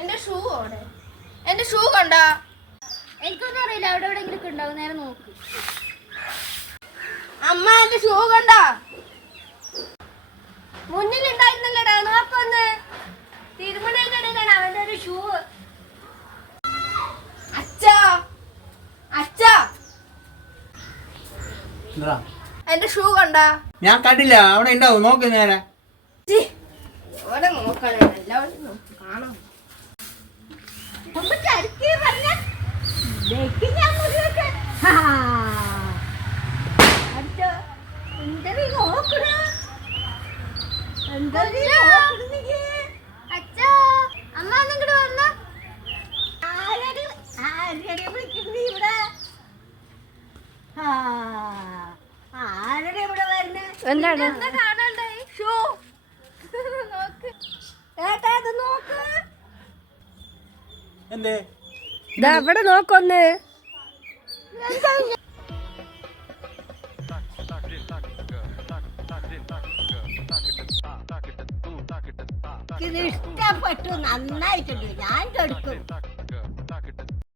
എന്റെ ഷൂ അവിടെ. എന്റെ ഷൂ കണ്ടാ? എനിക്കൊന്നും അറിയില്ല, അവിടെ എവിടെയെങ്കിലും ഉണ്ടാവും. നേരെ നോക്ക്. അമ്മ എന്റെ ഷൂ കണ്ടാ? മുന്നിലുണ്ടായിരുന്നല്ലോടാ, നോക്കൊന്ന്. തിരുമണയിലാണ് അവന്റെ ഒരു ഷൂ. അച്ഛാ, അച്ഛാ, എന്റെ ഷൂ കണ്ടാ? ഞാൻ കണ്ടില്ല, അവിടെ ഉണ്ടാവും. നോക്ക് നേരെ. അവിടെ നോക്കണേ, എല്ലാവരും നോക്കി കാണാം. എന്താണ് കാണണ്ടേ? ഷൂ നോക്ക് ഏട്ടാ, ഇത് നോക്ക്. എന്തേ അവിടെ നോക്കൊന്ന്. ഇത് ഇഷ്ടപ്പെട്ടു, നന്നായിട്ടുണ്ട്, ഞാൻ എടുക്കും.